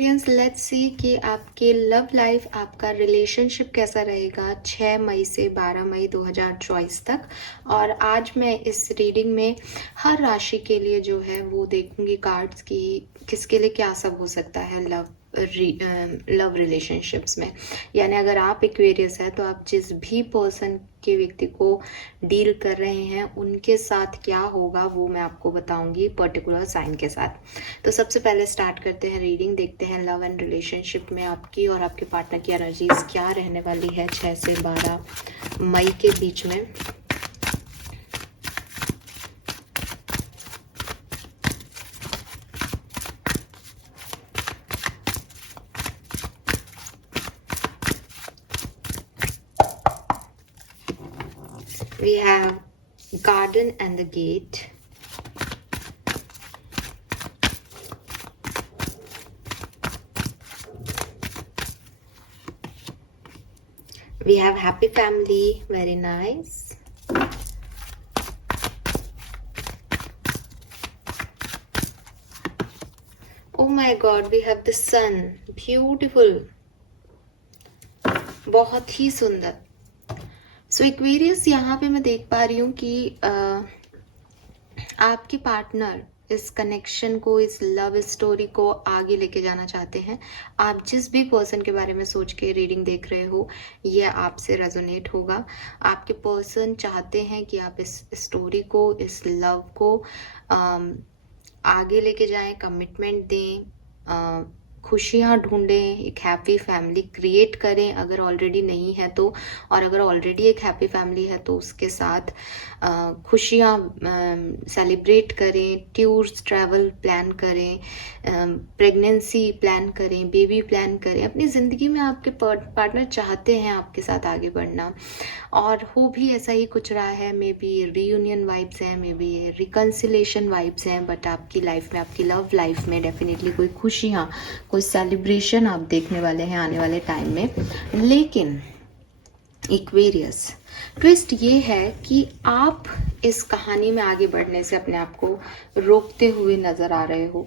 Experience let's see कि आपके love life, आपका रिलेशनशिप कैसा रहेगा 6 मई से 12 मई 2024 तक। और आज मैं इस रीडिंग में हर राशि के लिए जो है वो देखूंगी कार्ड्स की किसके लिए क्या सब हो सकता है लव रिलेशनशिप्स में। यानी अगर आप एक्वेरियस है तो आप जिस भी पर्सन के व्यक्ति को डील कर रहे हैं उनके साथ क्या होगा वो मैं आपको बताऊंगी पर्टिकुलर साइन के साथ। तो सबसे पहले स्टार्ट करते हैं रीडिंग, देखते हैं लव एंड रिलेशनशिप में आपकी और आपके पार्टनर की एनर्जीज क्या रहने वाली है 6 से 12 मई के बीच में। We have garden and the gate. We have happy family, very nice. Oh my god, we have the sun, beautiful, बहुत ही सुंदर। सो एक्वेरियस यहाँ पे मैं देख पा रही हूँ कि आपके पार्टनर इस कनेक्शन को, इस लव स्टोरी को आगे लेके जाना चाहते हैं। आप जिस भी पर्सन के बारे में सोच के रीडिंग देख रहे हो ये आपसे रेजोनेट होगा। आपके पर्सन चाहते हैं कि आप इस स्टोरी को, इस लव को आगे लेके जाएं, कमिटमेंट दें, खुशियाँ ढूंढें, एक हैप्पी फैमिली क्रिएट करें अगर ऑलरेडी नहीं है तो, और अगर ऑलरेडी एक हैप्पी फैमिली है तो उसके साथ खुशियाँ सेलिब्रेट करें, टूर्स ट्रैवल प्लान करें, प्रेगनेंसी प्लान करें, बेबी प्लान करें। अपनी ज़िंदगी में आपके पार्टनर चाहते हैं आपके साथ आगे बढ़ना और हो भी ऐसा ही कुछ रहा है। मे बी रीयूनियन वाइब्स हैं, मे बी रिकन्सिलेशन वाइब्स हैं, बट आपकी लाइफ में, आपकी लव लाइफ में डेफिनेटली कोई खुशियाँ, कोई सेलिब्रेशन आप देखने वाले हैं आने वाले टाइम में। लेकिन एक्वेरियस ट्विस्ट ये है कि आप इस कहानी में आगे बढ़ने से अपने आप को रोकते हुए नज़र आ रहे हो।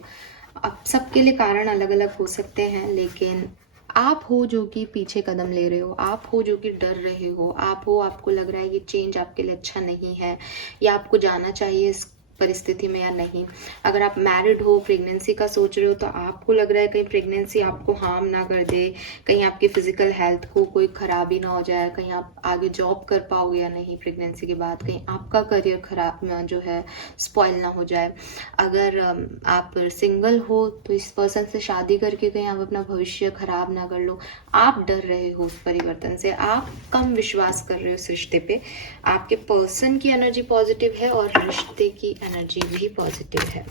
अब सबके लिए कारण अलग अलग हो सकते हैं, लेकिन आप हो जो कि पीछे कदम ले रहे हो, आप हो जो कि डर रहे हो, आप हो आपको लग रहा है कि चेंज आपके लिए अच्छा नहीं है या आपको जाना चाहिए इस परिस्थिति में या नहीं। अगर आप मैरिड हो, प्रेगनेंसी का सोच रहे हो तो आपको लग रहा है कहीं प्रेगनेंसी आपको हार्म ना कर दे, कहीं आपकी फिजिकल हेल्थ को कोई खराबी ना हो जाए, कहीं आप आगे जॉब कर पाओगे या नहीं प्रेगनेंसी के बाद, कहीं आपका करियर खराब जो है स्पॉइल ना हो जाए। अगर आप सिंगल हो तो इस पर्सन से शादी करके कहीं आप अपना भविष्य खराब ना कर लो। आप डर रहे हो उस परिवर्तन से, आप कम विश्वास कर रहे हो उस रिश्ते पे। आपके पर्सन की एनर्जी पॉजिटिव है और रिश्ते की एनर्जी भी पॉजिटिव है।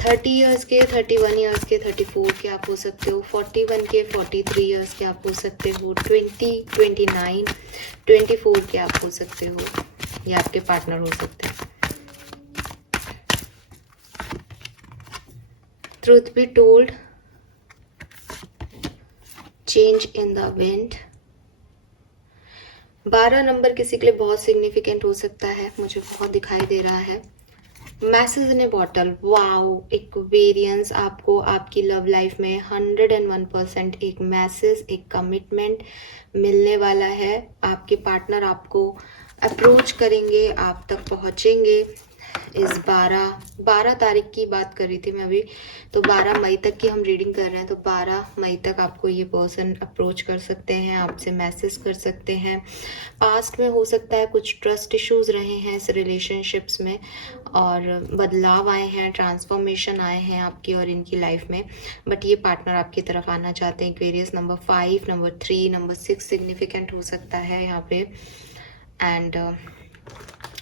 30 इयर्स के, 31 इयर्स के, 34 के आप हो सकते हो, 41 के, 43 इयर्स के आप हो सकते हो, 20, 29, 24 के आप हो सकते हो, या आपके पार्टनर हो सकते हैं। Truth be told, change in the wind. 12 number किसी के लिए बहुत सिग्निफिकेंट हो सकता है, मुझे बहुत दिखाई दे रहा है। मैसेज इन ए बॉटल, वाओ एक्वेरियंस, आपको आपकी लव लाइफ में 101% एक मैसेज, एक कमिटमेंट मिलने वाला है। आपके पार्टनर आपको अप्रोच करेंगे, आप तक पहुंचेंगे। इस 12 तारीख की बात कर रही थी मैं अभी, तो 12 मई तक की हम रीडिंग कर रहे हैं, तो 12 मई तक आपको ये पर्सन अप्रोच कर सकते हैं, आपसे मैसेज कर सकते हैं। पास्ट में हो सकता है कुछ ट्रस्ट इश्यूज रहे हैं इस रिलेशनशिप्स में और बदलाव आए हैं, ट्रांसफॉर्मेशन आए हैं आपकी और इनकी लाइफ में, बट ये पार्टनर आपकी तरफ आना चाहते हैं। Aquarius number 5, number 3, number 6 significant हो सकता है यहाँ पे। एंड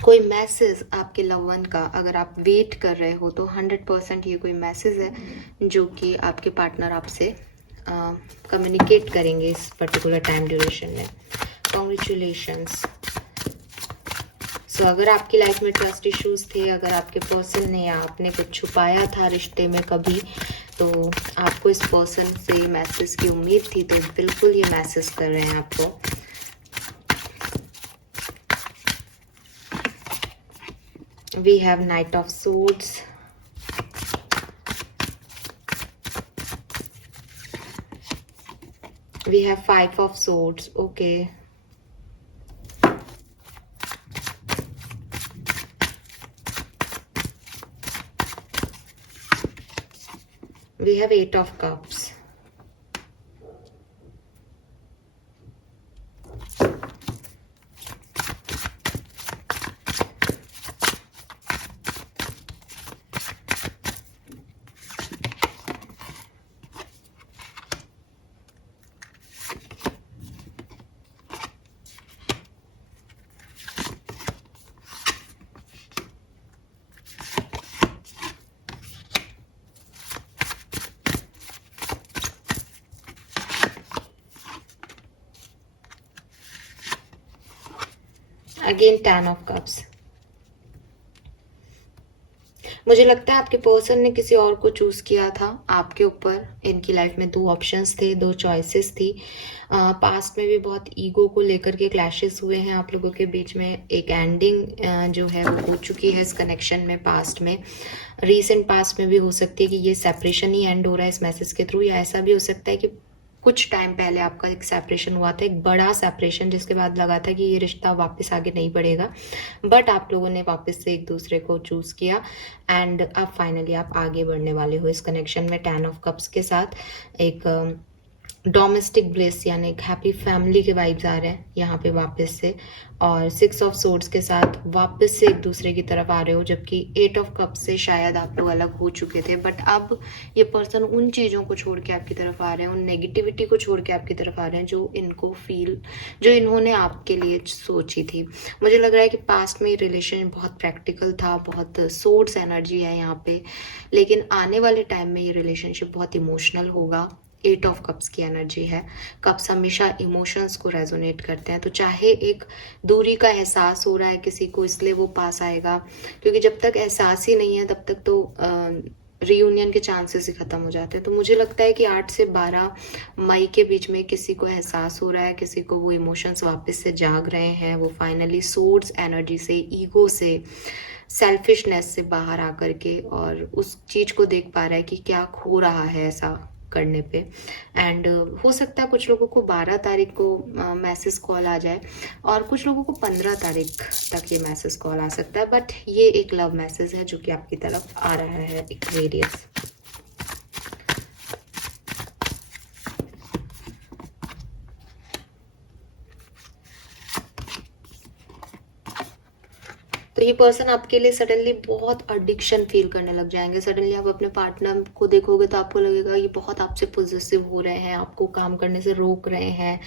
कोई मैसेज आपके लव वन का अगर आप वेट कर रहे हो तो 100% ये कोई मैसेज है जो कि आपके पार्टनर आपसे कम्युनिकेट करेंगे इस पर्टिकुलर टाइम ड्यूरेशन में। कॉन्ग्रेचुलेशंस। सो अगर आपकी लाइफ में ट्रस्ट इश्यूज थे, अगर आपके पर्सन ने या आपने कुछ छुपाया था रिश्ते में कभी, तो आपको इस पर्सन से मैसेज की उम्मीद थी, तो बिल्कुल ये मैसेज कर रहे हैं आपको। We have Knight of Swords, We have 5 of Swords. Okay. We have 8 of Cups. Again 10 of Cups. मुझे लगता है आपके पर्सन ने किसी और को चूज किया था आपके ऊपर। इनकी लाइफ में 2 ऑप्शंस थे, 2 चॉइसेस थी। पास्ट में भी बहुत ईगो को लेकर के क्लैशेस हुए हैं आप लोगों के बीच में। एक एंडिंग जो है वो हो चुकी है इस कनेक्शन में पास्ट में। रीसेंट पास्ट में भी हो सकती है कि ये सेपरेशन ही एंड हो रहा है इस मैसेज के थ्रू, या ऐसा भी हो सकता है कि कुछ टाइम पहले आपका एक सेपरेशन हुआ था, एक बड़ा सेपरेशन, जिसके बाद लगा था कि ये रिश्ता वापस आगे नहीं बढ़ेगा, बट आप लोगों ने वापस से एक दूसरे को चूज किया एंड अब फाइनली आप आगे बढ़ने वाले हो इस कनेक्शन में 10 ऑफ कप्स के साथ। एक डोमेस्टिक ब्लिस यानी एक हैप्पी फैमिली के वाइब्स आ रहे हैं यहाँ पे वापस से, और 6 ऑफ सोर्ड्स के साथ वापस से एक दूसरे की तरफ आ रहे हो, जबकि 8 ऑफ कप से शायद आप लोग अलग हो चुके थे, बट अब ये पर्सन उन चीज़ों को छोड़ के आपकी तरफ आ रहे हैं, उन नेगेटिविटी को छोड़ के आपकी तरफ आ रहे हैं जो इन्होंने आपके लिए सोची थी। मुझे लग रहा है कि पास्ट में ये रिलेशन बहुत प्रैक्टिकल था, बहुत सोर्ड्स एनर्जी है यहाँ पे, लेकिन आने वाले टाइम में ये रिलेशनशिप बहुत इमोशनल होगा। 8 ऑफ कप्स की एनर्जी है। कप्स हमेशा इमोशंस को रेजोनेट करते हैं, तो चाहे एक दूरी का एहसास हो रहा है किसी को इसलिए वो पास आएगा, क्योंकि जब तक एहसास ही नहीं है तब तक तो रीयूनियन के चांसेस ही खत्म हो जाते हैं। तो मुझे लगता है कि 8 से 12 मई के बीच में किसी को एहसास हो रहा है, किसी को वो इमोशंस वापस से जाग रहे हैं, वो फाइनली सोर्ड्स एनर्जी से, ईगो से, सेल्फिशनेस से बाहर आकर के और उस चीज़ को देख पा रहा है कि क्या खो रहा है ऐसा करने पे। एंड हो सकता है कुछ लोगों को 12 तारीख को मैसेज कॉल आ जाए और कुछ लोगों को 15 तारीख तक ये मैसेज कॉल आ सकता है, बट ये एक लव मैसेज है जो कि आपकी तरफ आ रहा है एक्वेरियस। तो ये पर्सन आपके लिए सडनली बहुत एडिक्शन फील करने लग जाएंगे। सडनली आप अपने पार्टनर को देखोगे तो आपको लगेगा ये बहुत आपसे पॉजिटिव हो रहे हैं, आपको काम करने से रोक रहे हैं,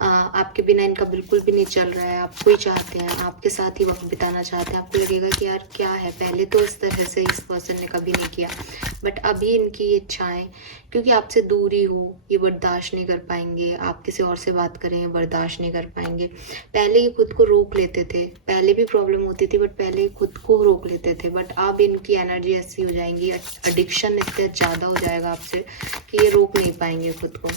आपके बिना इनका बिल्कुल भी नहीं चल रहा है, आपको ही चाहते हैं, आपके साथ ही वक्त बिताना चाहते हैं। आपको लगेगा कि यार क्या है, पहले तो इस तरह से इस पर्सन ने कभी नहीं किया, बट अभी इनकी इच्छाएं, क्योंकि आपसे दूरी हो, ये बर्दाश्त नहीं कर पाएंगे, आप किसी और से बात करें बर्दाश्त नहीं कर पाएंगे। पहले ये खुद को रोक लेते थे, पहले भी प्रॉब्लम होती थी, बट पहले खुद को रोक लेते थे, बट अब इनकी एनर्जी ऐसी हो जाएंगी, एडिक्शन इतना ज़्यादा हो जाएगा आपसे कि ये रोक नहीं पाएंगे खुद को।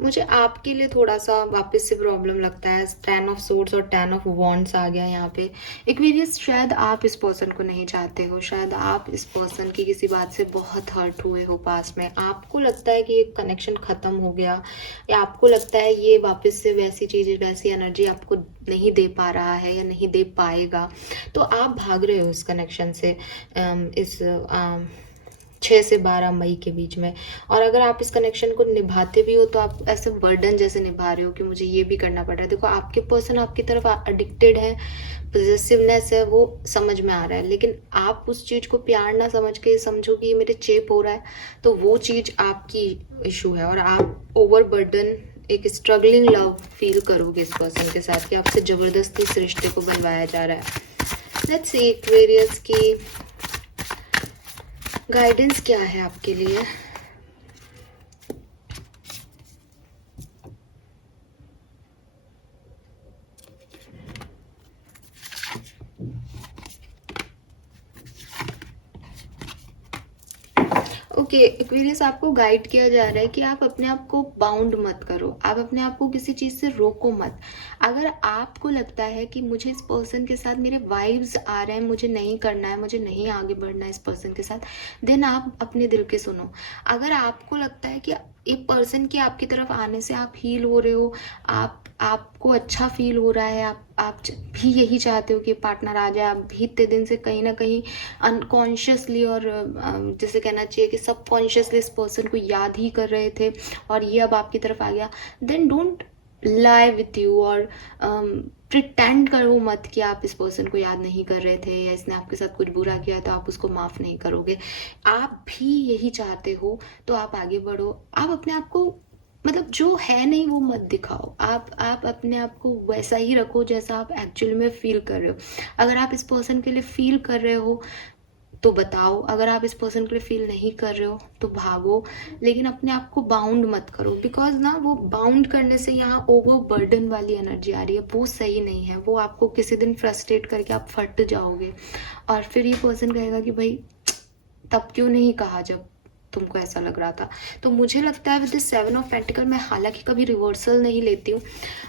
मुझे आपके लिए थोड़ा सा वापस से प्रॉब्लम लगता है। 10 ऑफ सोर्ड्स और 10 ऑफ वॉन्ड्स आ गया यहाँ पे। एक्वेरियस, शायद आप इस पर्सन को नहीं चाहते हो, शायद आप इस पर्सन की किसी बात से बहुत हर्ट हुए हो पास में। आपको लगता है कि ये कनेक्शन ख़त्म हो गया, या आपको लगता है ये वापस से वैसी चीज़ें, वैसी एनर्जी आपको नहीं दे पा रहा है या नहीं दे पाएगा, तो आप भाग रहे हो इस कनेक्शन से इस 6 से 12 मई के बीच में। और अगर आप इस कनेक्शन को निभाते भी हो तो आप ऐसे बर्डन जैसे निभा रहे हो कि मुझे ये भी करना पड़ रहा है। देखो, आपके पर्सन आपकी तरफ एडिक्टेड है, पॉजिटिवनेस है, वो समझ में आ रहा है, लेकिन आप उस चीज़ को प्यार ना समझ के समझो कि ये मेरे चेप हो रहा है, तो वो चीज़ आपकी इशू है और आप ओवर बर्डन, एक स्ट्रगलिंग लव फील करोगे इस पर्सन के साथ कि आपसे ज़बरदस्ती इस रिश्ते को बनवाया जा रहा है। लेट्स सी एक्वेरियस की गाइडेंस क्या है आपके लिए। ओके एक्वेरियस, आपको गाइड किया जा रहा है कि आप अपने आप को बाउंड मत करो, आप अपने आप को किसी चीज़ से रोको मत। अगर आपको लगता है कि मुझे इस पर्सन के साथ मेरे वाइब्स आ रहे हैं, मुझे नहीं करना है, मुझे नहीं आगे बढ़ना है इस पर्सन के साथ, देन आप अपने दिल के सुनो। अगर आपको लगता है कि एक पर्सन के आपकी तरफ आने से आप हील हो रहे हो, आपको अच्छा फील हो रहा है, आप भी यही चाहते हो कि पार्टनर आ जाए, आप भी इतने दिन से कहीं ना कहीं अनकॉन्शियसली और जैसे कहना चाहिए कि सबकॉन्शियसली इस पर्सन को याद ही कर रहे थे और ये अब आपकी तरफ आ गया, then don't lie with you और प्रिटेंड करो मत कि आप इस पर्सन को याद नहीं कर रहे थे या इसने आपके साथ कुछ बुरा किया तो आप उसको माफ़ नहीं करोगे। आप भी यही चाहते हो तो आप आगे बढ़ो। आप अपने आप को मतलब जो है नहीं वो मत दिखाओ। आप अपने आप को वैसा ही रखो जैसा आप एक्चुअली में फील कर रहे हो। अगर आप इस पर्सन के लिए फील कर रहे हो तो बताओ, अगर आप इस पर्सन के लिए फील नहीं कर रहे हो तो भागो, लेकिन अपने आप को बाउंड मत करो। बिकॉज ना वो बाउंड करने से यहाँ ओवर बर्डन वाली एनर्जी आ रही है, वो सही नहीं है। वो आपको किसी दिन फ्रस्ट्रेट करके आप फट जाओगे और फिर ये पर्सन कहेगा कि भाई तब क्यों नहीं कहा जब तुमको ऐसा लग रहा था। तो मुझे लगता है विद दिस 7 ऑफ पेंटिकल, मैं हालांकि कभी रिवर्सल नहीं लेती हूँ,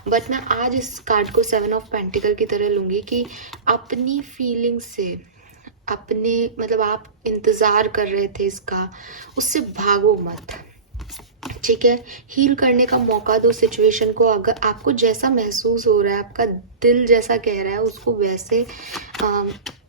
बट मैं आज इस कार्ड को 7 ऑफ पेंटिकल की तरह लूँगी कि अपनी फीलिंग्स से, अपने मतलब आप इंतज़ार कर रहे थे इसका, उससे भागो मत, ठीक है। हील करने का मौका दो सिचुएशन को। अगर आपको जैसा महसूस हो रहा है, आपका दिल जैसा कह रहा है, उसको वैसे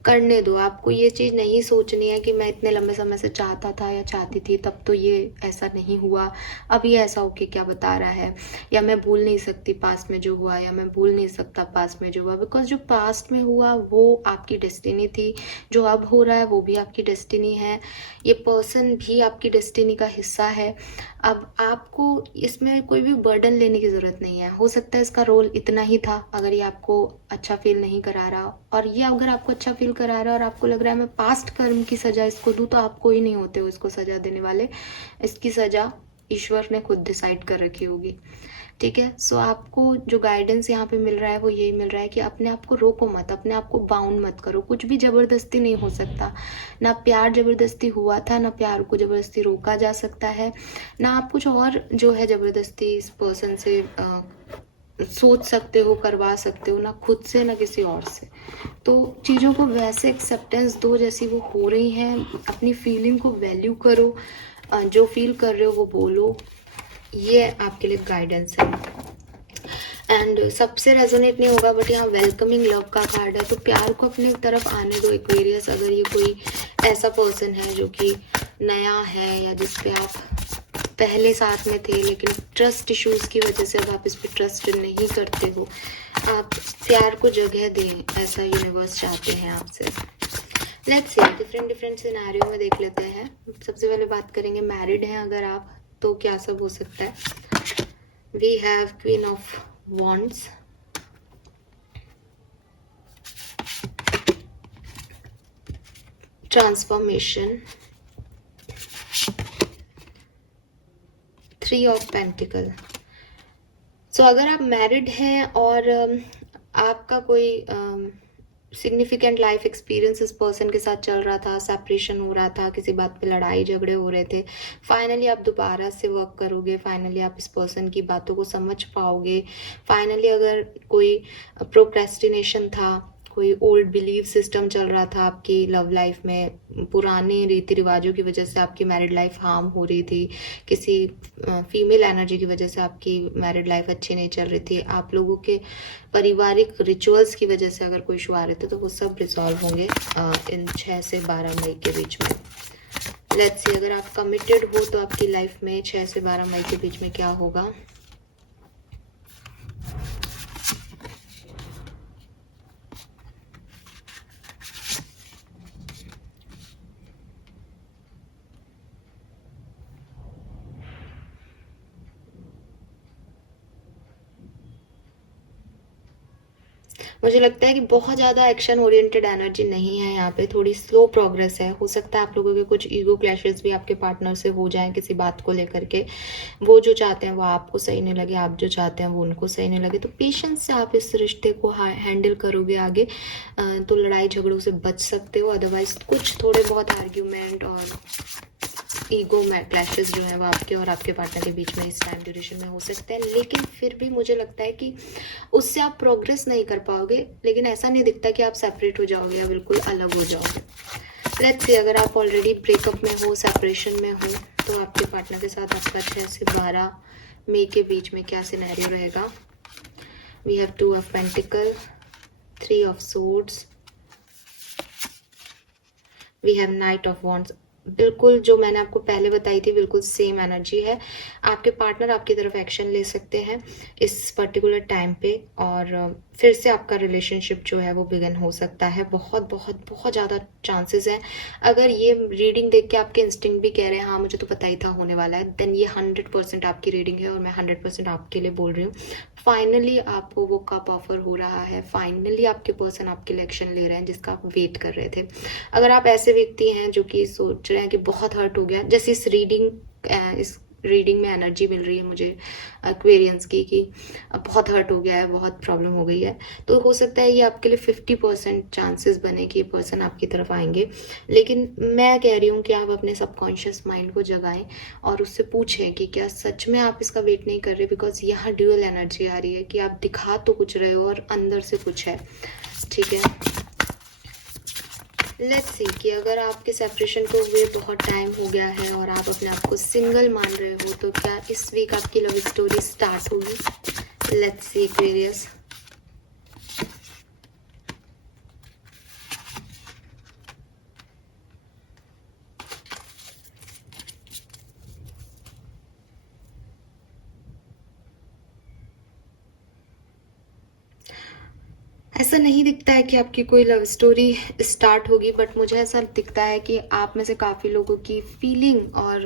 करने दो। आपको ये चीज़ नहीं सोचनी है कि मैं इतने लंबे समय से चाहता था या चाहती थी तब तो ये ऐसा नहीं हुआ, अब ये ऐसा होके क्या बता रहा है, या मैं भूल नहीं सकती पास्ट में जो हुआ, या मैं भूल नहीं सकता पास्ट में जो हुआ। बिकॉज जो पास्ट में हुआ वो आपकी डेस्टिनी थी, जो अब हो रहा है वो भी आपकी डेस्टिनी है, ये पर्सन भी आपकी डेस्टिनी का हिस्सा है। अब आपको इसमें कोई भी बर्डन लेने की ज़रूरत नहीं है। हो सकता है इसका रोल इतना ही था अगर ये आपको अच्छा फील नहीं करा रहा, और ये अगर आपको अच्छा फील करा रहा है और आपको लग रहा है मैं पास्ट कर्म की सज़ा इसको दूँ, तो आप कोई नहीं होते हो इसको सज़ा देने वाले। इसकी सज़ा ईश्वर ने खुद डिसाइड कर रखी होगी, ठीक है। सो आपको जो गाइडेंस यहाँ पे मिल रहा है वो यही मिल रहा है कि अपने आप को रोको मत, अपने आप को बाउंड मत करो। कुछ भी ज़बरदस्ती नहीं हो सकता, ना प्यार ज़बरदस्ती हुआ था, ना प्यार को ज़बरदस्ती रोका जा सकता है, ना आप कुछ और जो है ज़बरदस्ती इस पर्सन से सोच सकते हो, करवा सकते हो, ना खुद से ना किसी और से। तो चीज़ों को वैसे एक्सेप्टेंस दो जैसी वो हो रही हैं, अपनी फीलिंग को वैल्यू करो, जो फील कर रहे हो वो बोलो। ये आपके लिए गाइडेंस है। एंड सबसे रेजोनेट नहीं होगा, बट यहाँ वेलकमिंग लव का कार्ड है, तो प्यार को अपनी तरफ आने दो एक्वेरियस। अगर ये कोई ऐसा पर्सन है जो कि नया है या जिस पे आप पहले साथ में थे लेकिन ट्रस्ट इश्यूज की वजह से अब आप इस पर ट्रस्ट नहीं करते हो, आप प्यार को जगह दें, ऐसा यूनिवर्स चाहते हैं आपसे। लेट्स सी, डिफरेंट सिनेरियो में देख लेते हैं। सबसे पहले बात करेंगे मैरिड हैं अगर आप, तो क्या सब हो सकता है। We have queen of wands, transformation, 3 of pentacles. So अगर आप मैरिड हैं और आपका कोई सिग्निफिकेंट लाइफ एक्सपीरियंस इस पर्सन के साथ चल रहा था, सेपरेशन हो रहा था, किसी बात पे लड़ाई झगड़े हो रहे थे, फाइनली आप दोबारा से वर्क करोगे, फाइनली आप इस पर्सन की बातों को समझ पाओगे। फाइनली अगर कोई प्रोक्रेस्टिनेशन था, कोई ओल्ड बिलीव सिस्टम चल रहा था आपकी लव लाइफ में, पुराने रीति रिवाजों की वजह से आपकी मैरिड लाइफ हार्म हो रही थी, किसी फीमेल एनर्जी की वजह से आपकी मैरिड लाइफ अच्छी नहीं चल रही थी, आप लोगों के पारिवारिक रिचुअल्स की वजह से अगर कोई इशू आ रहे थे, तो वो सब रिजॉल्व होंगे इन 6 से 12 मई के बीच में। लेट्स सी, अगर आप कमिटेड हो तो आपकी लाइफ में 6 से 12 मई के बीच में क्या होगा। मुझे लगता है कि बहुत ज़्यादा एक्शन ओरिएंटेड एनर्जी नहीं है यहाँ पे, थोड़ी स्लो प्रोग्रेस है। हो सकता है आप लोगों के कुछ ईगो क्लैशेस भी आपके पार्टनर से हो जाएं किसी बात को लेकर के। वो जो चाहते हैं वो आपको सही नहीं लगे, आप जो चाहते हैं वो उनको सही नहीं लगे, तो पेशेंस से आप इस रिश्ते को हैंडल करोगे आगे, तो लड़ाई झगड़ों से बच सकते हो। अदरवाइज कुछ थोड़े बहुत आर्ग्यूमेंट और ईगो में क्लैशेस जो है वो आपके और आपके पार्टनर के बीच में इस टाइम ड्यूरेशन में हो सकते हैं, लेकिन फिर भी मुझे लगता है कि उससे आप प्रोग्रेस नहीं कर पाओगे, लेकिन ऐसा नहीं दिखता कि आप सेपरेट हो जाओगे या बिल्कुल अलग हो जाओगे। लेट्स से अगर आप ऑलरेडी ब्रेकअप में हो, सेपरेशन में हो, तो आपके पार्टनर के साथ आपका 6 से 12 मई के बीच में क्या सिनेरियो रहेगा। We have 2 of pentacle, 3 of swords, we have knight of wands. बिल्कुल जो मैंने आपको पहले बताई थी बिल्कुल सेम एनर्जी है। आपके पार्टनर आपकी तरफ एक्शन ले सकते हैं इस पर्टिकुलर टाइम पे, और फिर से आपका रिलेशनशिप जो है वो बिगन हो सकता है। बहुत बहुत बहुत ज़्यादा चांसेस हैं। अगर ये रीडिंग देख के आपके इंस्टिंक्ट भी कह रहे हैं हाँ मुझे तो पता ही था होने वाला है, देन ये 100% आपकी रीडिंग है और मैं 100% आपके लिए बोल रही हूँ। फाइनली आपको वो कप ऑफर हो रहा है, फाइनली आपके पर्सन आपके लिए एक्शन ले रहे हैं जिसका आप वेट कर रहे थे। अगर आप ऐसे व्यक्ति हैं जो कि सोच रहे हैं कि बहुत हर्ट हो गया, जैसे इस रीडिंग में एनर्जी मिल रही है मुझे एक्वेरियंस की कि बहुत हर्ट हो गया है, बहुत प्रॉब्लम हो गई है, तो हो सकता है ये आपके लिए 50% चांसेस बने कि ये पर्सन आपकी तरफ आएंगे। लेकिन मैं कह रही हूँ कि आप अपने सबकॉन्शियस माइंड को जगाएं और उससे पूछें कि क्या सच में आप इसका वेट नहीं कर रहे, बिकॉज यहाँ ड्यूअल एनर्जी आ रही है कि आप दिखा तो कुछ रहे हो और अंदर से कुछ है। ठीक है, लेट्स सी कि अगर आपके सेपरेशन को हुए बहुत टाइम हो गया है और आप अपने आप को सिंगल मान रहे हो, तो क्या इस वीक आपकी लव स्टोरी स्टार्ट होगी। Let's see Aquarius. ऐसा नहीं दिखता है कि आपकी कोई लव स्टोरी स्टार्ट होगी, बट मुझे ऐसा दिखता है कि आप में से काफ़ी लोगों की फीलिंग और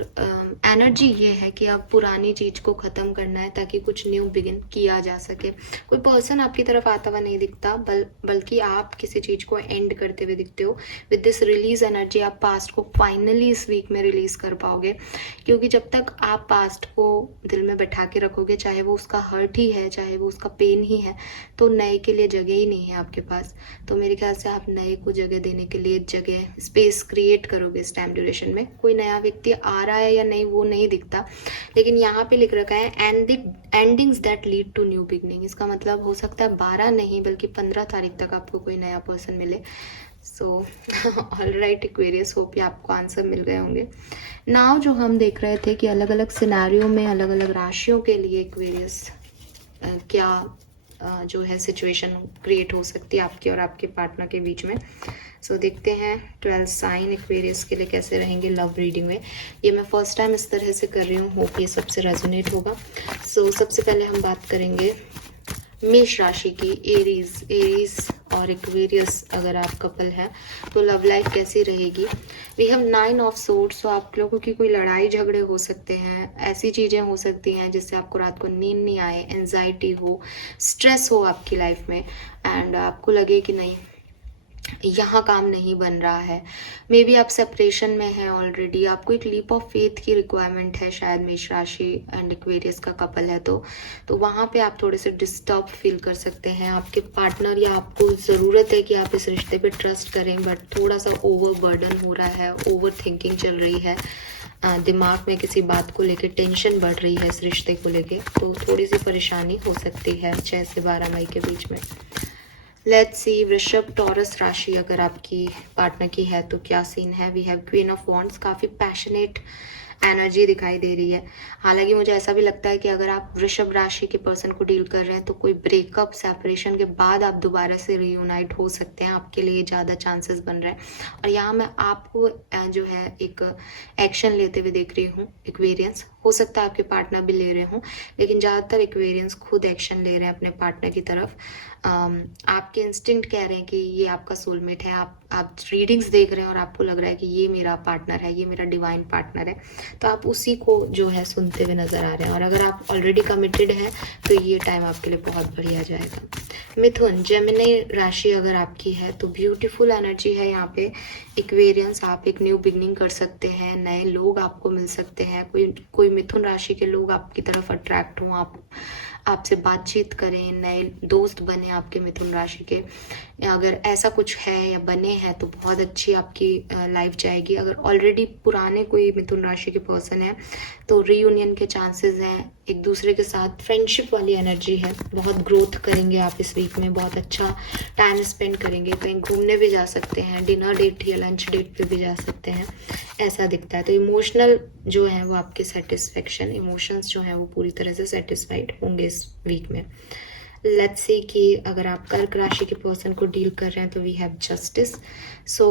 एनर्जी ये है कि अब पुरानी चीज़ को ख़त्म करना है ताकि कुछ न्यू बिगिन किया जा सके। कोई पर्सन आपकी तरफ आता हुआ नहीं दिखता, बल्कि आप किसी चीज़ को एंड करते हुए दिखते हो। विद दिस रिलीज एनर्जी आप पास्ट को फाइनली इस वीक में रिलीज कर पाओगे, क्योंकि जब तक आप पास्ट को दिल में बैठा के रखोगे, चाहे वो उसका हर्ट ही है, चाहे वो उसका पेन ही है, तो नए के लिए जगह ही नहीं है आपके पास। तो मेरे ख्याल से आप नए को जगह देने के लिए जगह, स्पेस क्रिएट करोगे इस टाइम ड्यूरेशन में। कोई नया व्यक्ति आ रहा है या नहीं वो नहीं दिखता, लेकिन यहाँ पे लिख रखा है endings that lead to new beginning. इसका मतलब हो सकता है 12 नहीं बल्कि 15 तारीख तक आपको कोई नया पर्सन मिले। So all right Aquarius, hope ये आपको आंसर मिल गए होंगे। नाउ जो हम देख रहे थे कि अलग अलग सिनेरियो में अलग अलग राशियों के लिए एक्वेरियस क्या जो है सिचुएशन क्रिएट हो सकती है आपके और आपके पार्टनर के बीच में। सो देखते हैं 12 साइन एक्वेरियस के लिए कैसे रहेंगे लव रीडिंग में। ये मैं फर्स्ट टाइम इस तरह से कर रही हूँ, होप ये सबसे रेजोनेट होगा। सो सबसे पहले हम बात करेंगे मेष राशि की। एरीज और एक्वेरियस अगर आप कपल हैं तो लव लाइफ कैसी रहेगी। We have 9 of swords. तो आप लोगों की कोई लड़ाई झगड़े हो सकते हैं, ऐसी चीज़ें हो सकती हैं जिससे आपको रात को नींद नहीं आए, एंजाइटी हो, स्ट्रेस हो आपकी लाइफ में, एंड आपको लगे कि नहीं यहाँ काम नहीं बन रहा है। मे बी आप सेपरेशन में हैं ऑलरेडी, आपको एक लीप ऑफ फेथ की रिक्वायरमेंट है शायद, मेष राशि एंड एक्वेरियस का कपल है तो वहाँ पे आप थोड़े से डिस्टर्ब फील कर सकते हैं। आपके पार्टनर या आपको ज़रूरत है कि आप इस रिश्ते पे ट्रस्ट करें, बट थोड़ा सा ओवर बर्डन हो रहा है, ओवर थिंकिंग चल रही है, दिमाग में किसी बात को लेके टेंशन बढ़ रही है इस रिश्ते को लेके, तो थोड़ी सी परेशानी हो सकती है 6 से 12 मई के बीच में। लेट्स सी वृषभ टॉरस राशि अगर आपकी पार्टनर की है तो क्या सीन है। We have queen of wands. काफ़ी पैशनेट एनर्जी दिखाई दे रही है। हालांकि मुझे ऐसा भी लगता है कि अगर आप वृषभ राशि के पर्सन को डील कर रहे हैं तो कोई ब्रेकअप सेपरेशन के बाद आप दोबारा से रीयूनाइट हो सकते हैं, आपके लिए ज़्यादा चांसेस बन रहे हैं। और यहाँ मैं आपको जो है एक एक्शन लेते हुए देख रही हूँ एक्वेरियंस। हो सकता है आपके पार्टनर भी ले रहे हों, लेकिन ज़्यादातर एक्वेरियंस खुद एक्शन ले रहे हैं अपने पार्टनर की तरफ। आपके इंस्टिंक्ट कह रहे हैं कि ये आपका सोलमेट है। आप रीडिंग्स देख रहे हैं और आपको लग रहा है कि ये मेरा पार्टनर है, ये मेरा डिवाइन पार्टनर है, तो आप उसी को जो है सुनते हुए नजर आ रहे हैं। और अगर आप ऑलरेडी कमिटेड हैं तो ये टाइम आपके लिए बहुत बढ़िया जाएगा। मिथुन जेमिनी राशि अगर आपकी है तो ब्यूटीफुल एनर्जी है यहाँ पे एक्वेरियंस। आप एक न्यू बिगनिंग कर सकते हैं, नए लोग आपको मिल सकते हैं, कोई मिथुन राशि के लोग आपकी तरफ अट्रैक्ट हों, आपसे बातचीत करें, नए दोस्त बने आपके मिथुन राशि के। अगर ऐसा कुछ है या बने हैं तो बहुत अच्छी आपकी लाइफ जाएगी। अगर ऑलरेडी पुराने कोई मिथुन राशि के पर्सन है तो रीयूनियन के चांसेस हैं, एक दूसरे के साथ फ्रेंडशिप वाली एनर्जी है, बहुत ग्रोथ करेंगे आप इस वीक में, बहुत अच्छा टाइम स्पेंड करेंगे, कहीं घूमने भी जा सकते हैं, डिनर डेट या लंच डेट पे भी जा सकते हैं, ऐसा दिखता है। तो इमोशनल जो है वो आपके सेटिस्फेक्शन, इमोशंस जो हैं वो पूरी तरह से सेटिस्फाइड होंगे इस वीक में। लेट्स सी कि अगर आप कर्क राशि के पर्सन को डील कर रहे हैं तो वी हैव जस्टिस। सो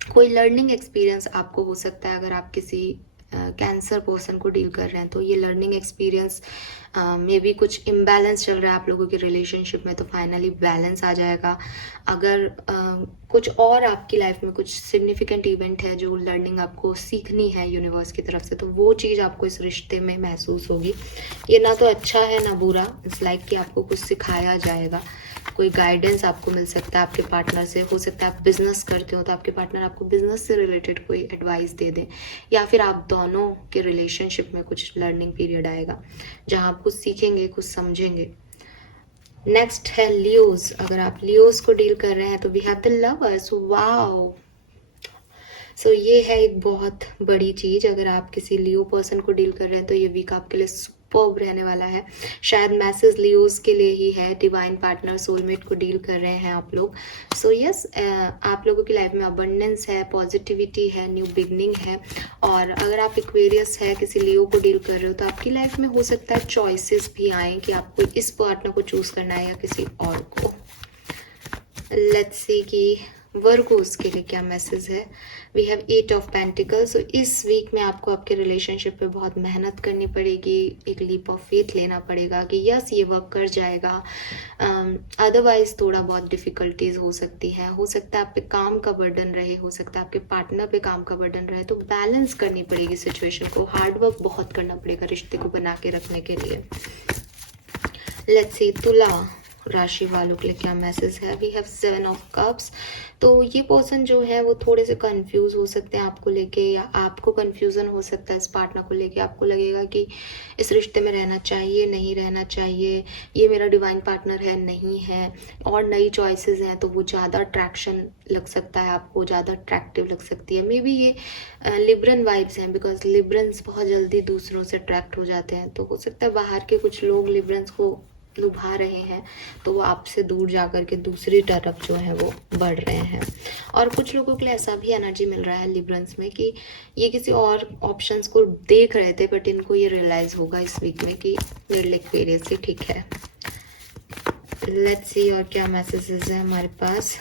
कोई लर्निंग एक्सपीरियंस आपको हो सकता है। अगर आप किसी कैंसर पर्सन को डील कर रहे हैं तो ये लर्निंग एक्सपीरियंस में भी कुछ इम्बैलेंस चल रहा है आप लोगों के रिलेशनशिप में, तो फाइनली बैलेंस आ जाएगा। अगर कुछ और आपकी लाइफ में कुछ सिग्निफिकेंट इवेंट है जो लर्निंग आपको सीखनी है यूनिवर्स की तरफ से, तो वो चीज़ आपको इस रिश्ते में महसूस होगी। ये ना तो अच्छा है ना बुरा, इट्स लाइक कि आपको कुछ सिखाया जाएगा, कोई गाइडेंस आपको मिल सकता है आपके पार्टनर से। हो सकता है आप बिजनेस करते हो तो आपके पार्टनर आपको बिजनेस से रिलेटेड कोई एडवाइस दे दें, या फिर आप दोनों के रिलेशनशिप में कुछ लर्निंग पीरियड आएगा जहां आप कुछ सीखेंगे, कुछ समझेंगे। नेक्स्ट है लियोज। अगर आप लियोज को डील कर रहे हैं तो we have the lovers. Wow, so ये है एक बहुत बड़ी चीज। अगर आप किसी लियो पर्सन को डील कर रहे हैं तो ये वीक आपके लिए सुपर्ब रहने वाला है। शायद मैसेज लियोज के लिए ही है, डिवाइन पार्टनर, सोलमेट को डील कर रहे हैं आप लोग। सो यस, आप लोगों की लाइफ में अबंडेंस है, पॉजिटिविटी है, न्यू बिगनिंग है। और अगर आप एक्वेरियस है, किसी लियो को डील कर रहे हो तो आपकी लाइफ में हो सकता है चॉइसेस भी आए कि आपको इस पार्टनर को चूज करना है या किसी और को। लेट्स सी कि वर्गोस के लिए क्या मैसेज है। We have 8 of pentacles. So इस वीक में आपको आपके रिलेशनशिप पे बहुत मेहनत करनी पड़ेगी, एक लीप ऑफ फेथ लेना पड़ेगा कि यस ये वर्क कर जाएगा। अदरवाइज थोड़ा बहुत डिफिकल्टीज हो सकती है। हो सकता है आप पे काम का बर्डन रहे, हो सकता है आपके पार्टनर पे काम का बर्डन रहे, तो बैलेंस करनी पड़ेगी सिचुएशन को। हार्डवर्क बहुत करना पड़ेगा रिश्ते को बना के रखने के लिए। लेट्स सी तुला राशि वालों के लिए क्या मैसेज है। We have 7 of cups. तो ये पर्सन जो है वो थोड़े से कंफ्यूज हो सकते हैं आपको लेके, या आपको कंफ्यूजन हो सकता है इस पार्टनर को लेके। आपको लगेगा कि इस रिश्ते में रहना चाहिए, नहीं रहना चाहिए, ये मेरा डिवाइन पार्टनर है, नहीं है, और नई चॉइसेस हैं तो वो ज़्यादा अट्रैक्शन लग सकता है आपको, ज़्यादा अट्रैक्टिव लग सकती है। मे बी ये लिब्रन वाइब्स हैं, बिकॉज लिब्रन्स बहुत जल्दी दूसरों से अट्रैक्ट हो जाते हैं। तो हो सकता है बाहर के कुछ लोग लिब्रन्स को लुभा रहे हैं तो वो आपसे दूर जाकर के दूसरी तरफ जो है वो बढ़ रहे हैं। और कुछ लोगों के लिए ऐसा भी एनर्जी मिल रहा है लिब्रन्स में कि ये किसी और ऑप्शंस को देख रहे थे, बट इनको ये रियलाइज होगा इस वीक में कि मेरे लिए एक्वेरियस ही ठीक है। लेट्स सी और क्या मैसेजेस है हमारे पास।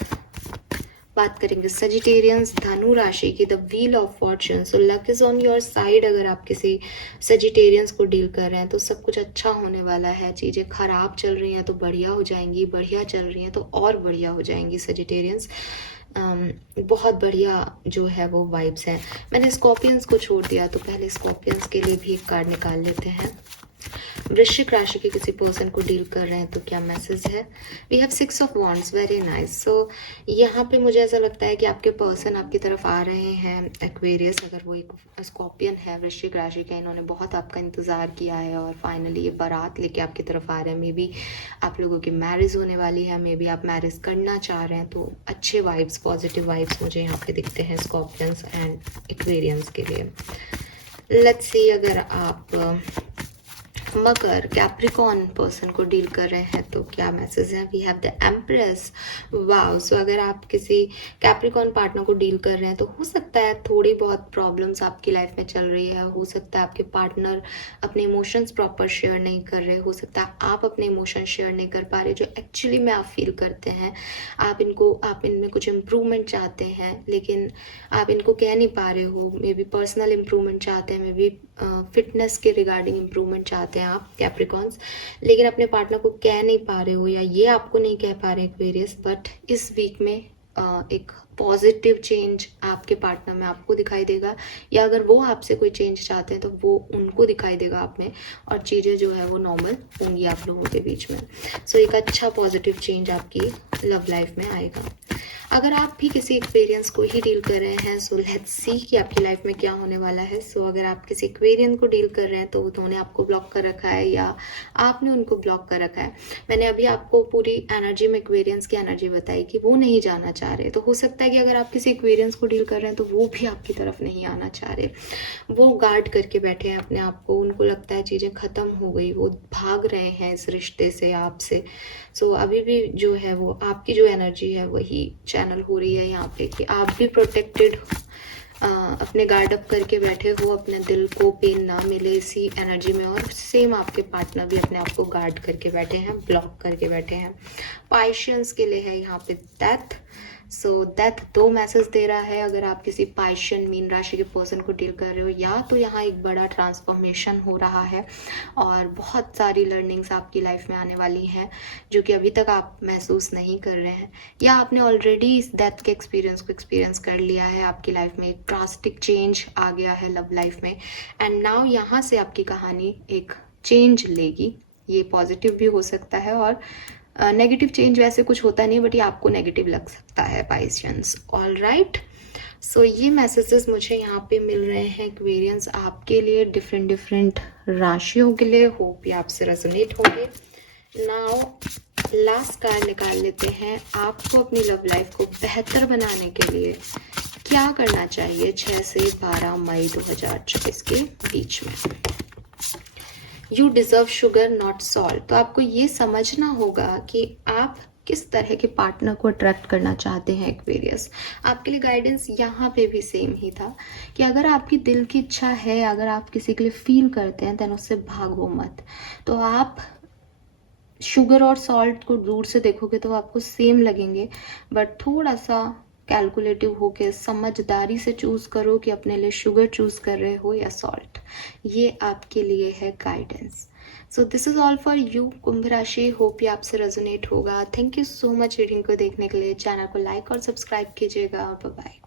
बात करेंगे सजिटेरियंस, धनु राशि की, the wheel of Fortune. So luck is on your side. अगर आप किसी सजिटेरियंस को डील कर रहे हैं तो सब कुछ अच्छा होने वाला है। चीज़ें खराब चल रही हैं तो बढ़िया हो जाएंगी, बढ़िया चल रही हैं तो और बढ़िया हो जाएंगी सजिटेरियंस। बहुत बढ़िया जो है वो वाइब्स हैं। मैंने स्कॉर्पियंस को छोड़ दिया तो पहले स्कॉर्पियंस के लिए भी एक कार्ड निकाल लेते हैं। वृश्चिक राशि के किसी पर्सन को डील कर रहे हैं तो क्या मैसेज है। We have 6 of wands, very nice. So यहाँ पे मुझे ऐसा लगता है कि आपके पर्सन आपकी तरफ आ रहे हैं एक्वेरियस। अगर वो एक स्कॉर्पियन है वृश्चिक राशि का, इन्होंने बहुत आपका इंतजार किया है और फाइनली ये बारात लेके आपकी तरफ आ रहे हैं। मे बी आप लोगों की मैरिज होने वाली है, मे बी आप मैरिज करना चाह रहे हैं। तो अच्छे वाइब्स, पॉजिटिव वाइब्स मुझे यहाँ पे दिखते हैं स्कॉर्पियंस एंड एक्वेरियंस के लिए। लेट्स सी अगर आप मकर कैप्रिकॉन पर्सन को डील कर रहे हैं तो क्या मैसेज है। We have the empress. Wow, so अगर आप किसी कैप्रिकॉन पार्टनर को डील कर रहे हैं तो हो सकता है थोड़ी बहुत प्रॉब्लम्स आपकी लाइफ में चल रही है। हो सकता है आपके पार्टनर अपने इमोशंस प्रॉपर शेयर नहीं कर रहे, हो सकता है आप अपने इमोशंस शेयर नहीं कर पा रहे जो एक्चुअली में आप फील करते हैं। आप इनमें कुछ इम्प्रूवमेंट चाहते हैं लेकिन आप इनको कह नहीं पा रहे हो। मे बी पर्सनल इम्प्रूवमेंट चाहते हैं, मे बी फिटनेस के रिगार्डिंग इम्प्रूवमेंट चाहते हैं आप कैप्रिकॉन्स, लेकिन अपने पार्टनर को कह नहीं पा रहे हो या ये आपको नहीं कह पा रहे एक्वेरियस। बट इस वीक में एक पॉजिटिव चेंज आपके पार्टनर में आपको दिखाई देगा, या अगर वो आपसे कोई चेंज चाहते हैं तो वो उनको दिखाई देगा आप में, और चीज़ें जो है वो नॉर्मल होंगी आप लोगों के बीच में। सो एक अच्छा पॉजिटिव चेंज आपकी लव लाइफ में आएगा। अगर आप भी किसी एक्वेरियंस को ही डील कर रहे हैं, सो लेट्स सी कि आपकी लाइफ में क्या होने वाला है। सो अगर आप किसी एक्वेरियन को डील कर रहे हैं तो उन्होंने आपको ब्लॉक कर रखा है या आपने उनको ब्लॉक कर रखा है। मैंने अभी आपको पूरी एनर्जी में एक्वेरियंस की एनर्जी बताई कि वो नहीं जाना चाह रहे। तो हो सकता है कि अगर आप किसी एक्वेरियंस को डील कर रहे हैं तो वो भी आपकी तरफ नहीं आना चाह रहे, वो गार्ड करके बैठे हैं अपने आप को। उनको लगता है चीज़ें ख़त्म हो गई, वो भाग रहे हैं इस रिश्ते से, आपसे। सो अभी भी जो है वो आपकी जो एनर्जी है वही चैनल हो रही है यहाँ पे कि आप भी प्रोटेक्टेड, अपने गार्ड अप करके बैठे हो, अपने दिल को पेन ना मिले इसी एनर्जी में। और सेम आपके पार्टनर भी अपने आप को गार्ड करके बैठे हैं, ब्लॉक करके बैठे हैं। पाइशियंस के लिए है यहाँ पे डेथ। सो डेथ 2 मैसेज दे रहा है। अगर आप किसी पाइशियन मीन राशि के पर्सन को डील कर रहे हो, या तो यहाँ एक बड़ा ट्रांसफॉर्मेशन हो रहा है और बहुत सारी लर्निंग्स आपकी लाइफ में आने वाली हैं जो कि अभी तक आप महसूस नहीं कर रहे हैं, या आपने ऑलरेडी इस डेथ के एक्सपीरियंस को एक्सपीरियंस कर लिया है। आपकी लाइफ में एक ड्रास्टिक चेंज आ गया है लव लाइफ में, एंड नाउ यहाँ से आपकी कहानी एक चेंज लेगी। ये पॉजिटिव भी हो सकता है और नेगेटिव चेंज वैसे कुछ होता नहीं, बट ये आपको नेगेटिव लग सकता है पाइशियंस। ऑल राइट, सो ये मैसेजेस मुझे यहाँ पे मिल रहे हैं एक्वेरियंस आपके लिए, डिफरेंट राशियों के लिए। होप ये आपसे रेजोनेट होंगे। नाउ लास्ट कार्ड निकाल लेते हैं। आपको अपनी लव लाइफ को बेहतर बनाने के लिए क्या करना चाहिए 6 से 12 मई 2024 के बीच में। You deserve sugar not salt. तो आपको ये समझना होगा कि आप किस तरह के पार्टनर को अट्रैक्ट करना चाहते हैं एक्वेरियस। आपके लिए गाइडेंस यहाँ पे भी सेम ही था कि अगर आपकी दिल की इच्छा है, अगर आप किसी के लिए फील करते हैं, देन उससे भागो मत। तो आप शुगर और सॉल्ट को दूर से देखोगे तो आपको सेम लगेंगे, बट थोड़ा सा कैलकुलेटिव होके समझदारी से चूज़ करो कि अपने लिए शुगर चूज़ कर रहे हो या सॉल्ट। ये आपके लिए है guidance. So this is all for you Kumbh rashi. Hope ये आपसे रेजोनेट होगा। Thank you so much reading को देखने के लिए। चैनल को लाइक और सब्सक्राइब कीजिएगा। Bye bye.